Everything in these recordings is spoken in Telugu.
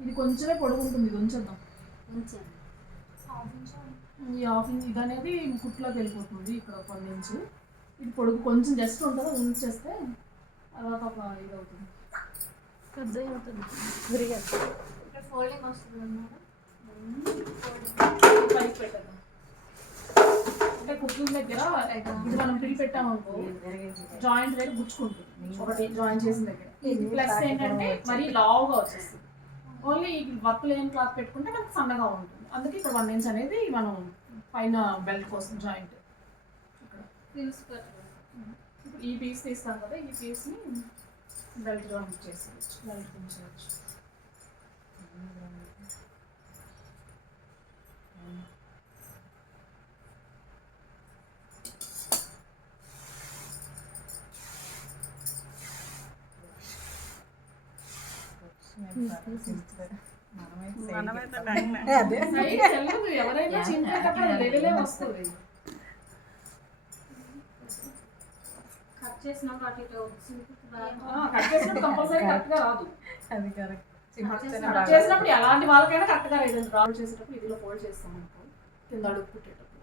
ఇది కొంచెమే పొడుగుంటుంది, ఉంచేద్దాం. ఈ హాఫ్ ఇంచ్ ఇది అనేది కుట్లోకి వెళ్ళిపోతుంది. ఇక్కడ 1 ఇంచు ఇది పొడుగు కొంచెం జస్ట్ ఉంటుంది, ఉంచేస్తే తర్వాత ఒక ఇది అవుతుంది, పెద్ద అవుతుంది. ఫోల్డింగ్ వస్తుంది అన్నమాట. పైకి పెట్టద్దాం అంటే కుట్ల దగ్గర ఇది మనం పిల్ పెట్టామనుకో జాయింట్ దగ్గర గుచ్చుకుంటుంది. ఒకటి జాయిన్ చేసిన దగ్గర ప్లస్ ఏంటంటే మరీ లావుగా వచ్చేస్తుంది. ఓన్లీ వర్క్ లేని క్లాత్ పెట్టుకుంటే మనకు సన్నగా ఉంటుంది. అందుకే ఇక్కడ 1 ఇంచ్ అనేది మనం పైన బెల్ట్ కోసం జాయింట్ ఇక్కడ ఇప్పుడు ఈ పీస్ తీస్తాం కదా, ఈ పీస్ని బెల్ట్ జాయింట్ చేసేయచ్చు, బెల్ట్ పెంచవచ్చు. ఎవరైనా చింపేటప్పుడు లెవెలే వస్తుంది. కట్ చేసినప్పుడు కంపల్సరీ కరెక్ట్గా రాదు. అది కరెక్ట్. కట్ చేసినప్పుడు ఎలాంటి వాళ్ళకైనా కరెక్ట్గా రాదు. రాడ్ చేసేటప్పుడు ఇదిలో ఫోల్డ్ చేస్తాం అనుకో కింద అడుగు కుట్టేటప్పుడు.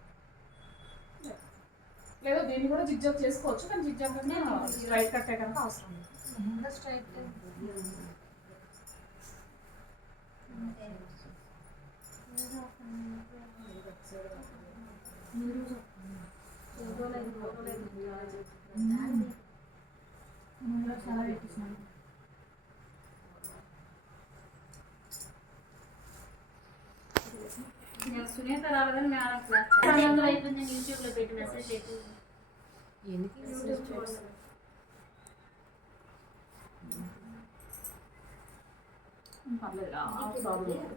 లేదా దీన్ని కూడా జిగ్జాగ్ చేసుకోవచ్చు, కానీ జిగ్జాగ్ కన్నా స్ట్రైట్ కట్టే కనుక అవసరం లేదు. స్ట్రైట్ సునీత రాలేదని మేడం క్లాస్ అయిపోయింది. యూట్యూబ్ లో పెట్టి మెసేజ్ పెట్టి పర్లేదు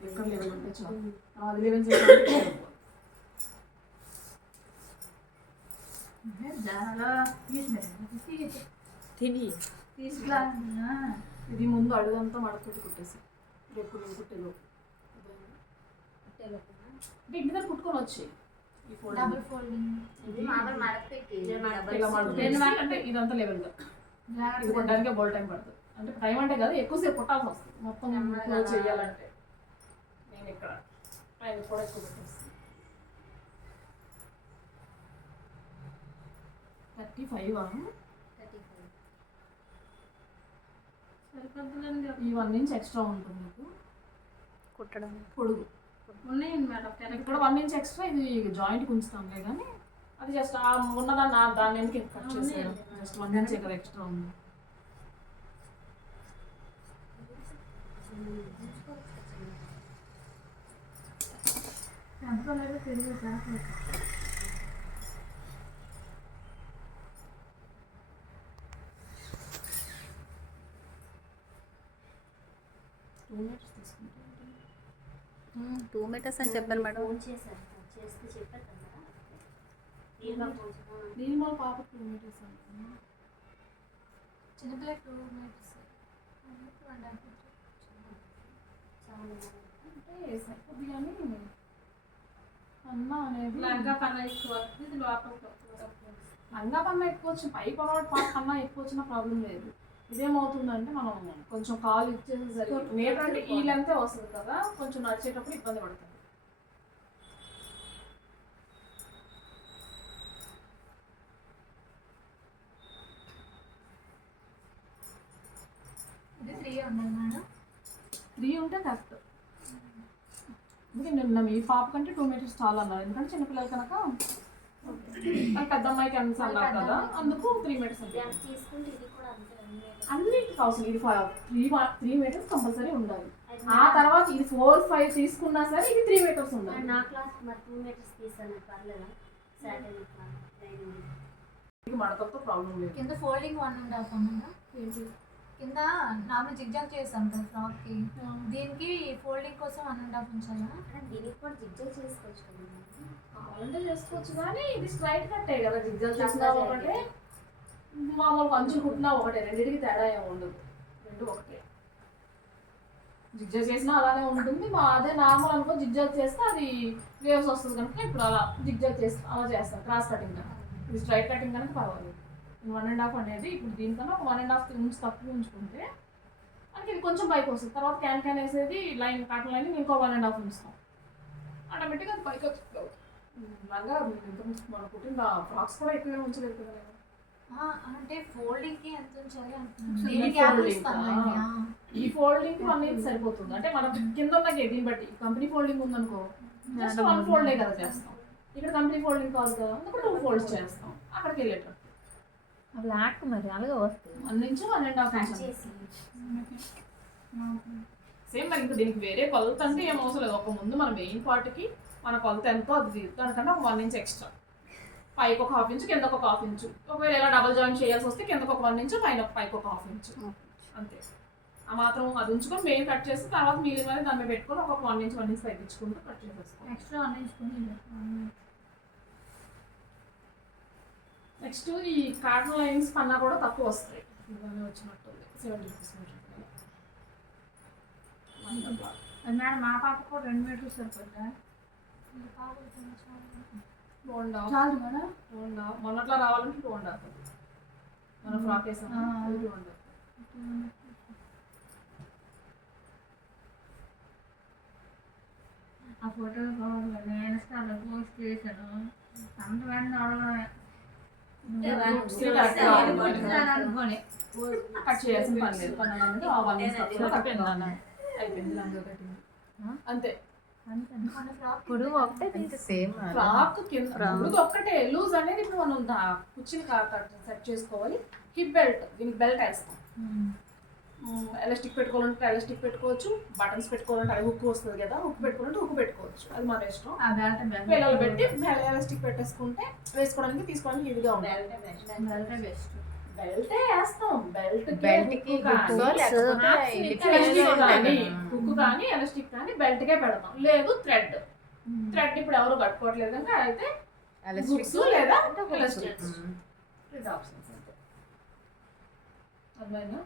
ఎక్కడ లెవెల్ ఉంటే చాలు. అది లెవెల్ ఇది ముందు అడుగంతా మడపెట్టి కుట్టేసి రేపు నేను కుట్టేలోపు ఇంటి దగ్గర కుట్టుకొని వచ్చి అంటే ఇదంతా లెవెల్గా ఇది కొట్టడానికి బోల్ టైం పడుతుంది. అంటే టైం అంటే కదా ఎక్కువసేపు కుట్టాల్సి వస్తుంది మొత్తం క్లోజ్ చేయాలంటే. నేను ఇక్కడ టైం కూడా ఎక్కువ పెట్టేస్తాను. 35 సరిపోతుందండి. ఈ 1 ఇంచ్ ఎక్స్ట్రా ఉంటుంది మీకు కుట్టడం పొడుగు ఉన్నాయండి మేడం. ఇక్కడ 1 ఇంచ్ ఎక్స్ట్రా ఇది జాయింట్కి ఉంచుతాంలే, కానీ అది జస్ట్ ఉన్నదాన్ని దాన్ని ఎందుకు కట్ చేసేయడం. జస్ట్ 1 ఇంచ్ ఇక్కడ ఎక్స్ట్రా ఉంది. టూ మీటర్స్ అని చెప్పాను మేడం. నీళ్ళ పాప 2 మీటర్స్ అంటున్నా, చిన్నపిల్ల 2 మీటర్స్ అంటే సరిపోద్ది. కానీ అన్న అనేది లంగా పన్న ఎక్కువ లంగా పన్న ఎక్కువ వచ్చి పై పొరపాటు పాట కన్నా ఎక్కువ వచ్చిన ప్రాబ్లం లేదు. ఇదేమవుతుందంటే మనం కొంచెం కాలు ఇచ్చేసరికి మీటర్ అంటే ఈ లెంతే వస్తుంది కదా, కొంచెం నడిచేటప్పుడు ఇబ్బంది పడుతుంది. ఇది 3 ఉంటే కరెక్ట్. అందుకే నిన్న మీ పాప కంటే 2 మీటర్స్ చాలా అన్నారు, ఎందుకంటే చిన్నపిల్లలు కనుక. పెద్ద అమ్మాయికి ఎంత అన్నారు కదా, అందుకు 3 మీటర్స్ అన్నిటికి అవసరం. ఇది 3 మీటర్స్ కంపల్సరీ ఉండాలి. ఆ తర్వాత ఇది 4, 5 తీసుకున్నా సరే ఇది 3 మీటర్స్ ఉండాలి. నా క్లాస్ 2 మీటర్స్ తీసాను, పర్లేదా? మడతతో ప్రాబ్లం లేదు. కింద ఫోల్డింగ్ 1.5 అన్నా కింద నార్మల్ జిగ్జాగ్ చేసాం కదా ఫ్రాక్కి, దీనికి ఫోల్డింగ్ కోసం 1.5 ఉంచాలా? దీనికి కూడా జిగ్జాగ్ చేసుకోవచ్చు కదా, కావాలంటే చేసుకోవచ్చు. కానీ ఇది స్ట్రైట్ కట్టే కదా, జిగ్జాగ్ చేసినా ఒకటే, మామూలు పంచులు కుట్టినా ఒకటే, రెండింటికి తేడా ఏమి ఉండదు, 2 ఒకటే. జిగ్జాగ్ చేసినా అలానే ఉంటుంది. అదే నార్మల్ అనుకో జిగ్జాగ్ చేస్తే అది వేవ్స్ వస్తుంది కనుక ఇప్పుడు అలా జిగ్జాగ్ చేస్తే అలా చేస్తాను. క్రాస్ కటింగ్ కనుక ఇది స్ట్రైట్ కటింగ్ కనుక పర్వాలేదు. 1.5 అనేది ఇప్పుడు దీనికన్నా ఒక 1.5 ఇంచ్ తక్కువ ఉంచుకుంటే మనకి ఇది కొంచెం పైకి వస్తుంది. తర్వాత క్యాన్ వేసేది లైన్ కాటన్ లైన్ ఇంకో 1.5 ఉంచుతాం, ఆటోమేటిక్గా అది పైకి వస్తుంది. లంగా మన కుట్టిన ఫ్రాక్స్ కూడా ఎక్కువగా ఉంచలేదు కదా. అంటే ఫోల్డింగ్ కి ఎంత ఉంచాలి ఈ ఫోల్డింగ్ కి 1 ఇంచ్ సరిపోతుంది. అంటే మనం కింద ఉన్న దీన్ని బట్టి కంపెనీ ఫోల్డింగ్ ఉందనుకో జస్ట్ 1 ఫోల్డే కదా చేస్తాం. ఇక్కడ కంపెనీ ఫోల్డింగ్ కాదు కదా, అందుకు 2 ఫోల్డ్స్ చేస్తాం. అక్కడికి వెళ్ళేటప్పుడు బ్లాక్ మరి అలాగే వస్తుంది. 1 నుంచి 1.5 ఇంచ్ సేమ్. మరి ఇంకా దీనికి వేరే కొలత అంటే ఏం అవసరం లేదు. ఒక ముందు మన మెయిన్ పార్ట్కి మన కొలత ఎంతో అది దానికన్నా ఒక 1 ఇంచ్ ఎక్స్ట్రా, పైకి ఒక 1/2 ఇంచ్ కిందకు ఒక 1/2 ఇంచ్. ఒకవేళ ఎలా డబల్ జాయిన్ చేయాల్సి వస్తే కిందకు ఒక 1 ఇంచ్ పైకి ఒక 1/2 ఇంచ్ అంతే. ఆ మాత్రం అది ఉంచుకొని మెయిన్ కట్ చేసి తర్వాత మిగిలిన మీద దాన్ని పెట్టుకొని ఒక 1 ఇంచ్ తగ్గించుకుంటూ కట్ చేసేస్తాం. ఎక్స్ట్రా అన్నించుకుని నెక్స్ట్ ఈ కాటన్ లైన్స్ పన్నా కూడా తక్కువ వస్తాయి. ఇవన్నీ వచ్చినట్టు 70 రూపీస్ మేడం మా పాపకు 2 మీటర్స్ సరిపోద్దా? బోండా చాలు మేడం. బోండా మొన్నట్లా రావాలంటే బోండా మన ఫ్రాక్ వేసాం బోండా. ఆ ఫోటో నేను ఇన్స్టాలో పోస్ట్ చేశాను. అంత వెంటనే అనుకోని కట్ చేయాల్సిన పని లేదు. పని ఆ 1 ఇంచ్ అయిపోయింది లంగా కటింగ్ అంతే. ఇప్పుడు ఒకటే సేమ్ ఫ్రాక్ కింద లూజ్ ఒక్కటే. లూజ్ అనేది ఇప్పుడు మనం కుర్చీని సెట్ చేసుకోవాలి. హిప్ బెల్ట్, దీనికి బెల్ట్ వేస్తాం. ఎలాస్టిక్ పెట్టుకోవాలంటే ఎలాస్టిక్ పెట్టుకోవచ్చు, బటన్స్ పెట్టుకోవాలంటే అది హుక్ వస్తుంది కదా, హుక్ పెట్టుకోవాలంటే హుక్ పెట్టుకోవచ్చు. అది మన ఇష్టం. పిల్లలు పెట్టి ఎలాస్టిక్ పెట్టేసుకుంటే వేసుకోవడానికి తీసుకోవడానికి ఇదిగా ఉంటుంది. బెల్టే వేస్తాం. హుక్ కానీ ఎలాస్టిక్ కానీ బెల్ట్కే పెడతాం. లేదు థ్రెడ్ ఇప్పుడు ఎవరు కట్టుకోవట్లేదు కనుక అయితే హుక్స్ లేదా ఎలాస్టిక్ ఆప్షన్స్ అంతే. అర్థమైందా?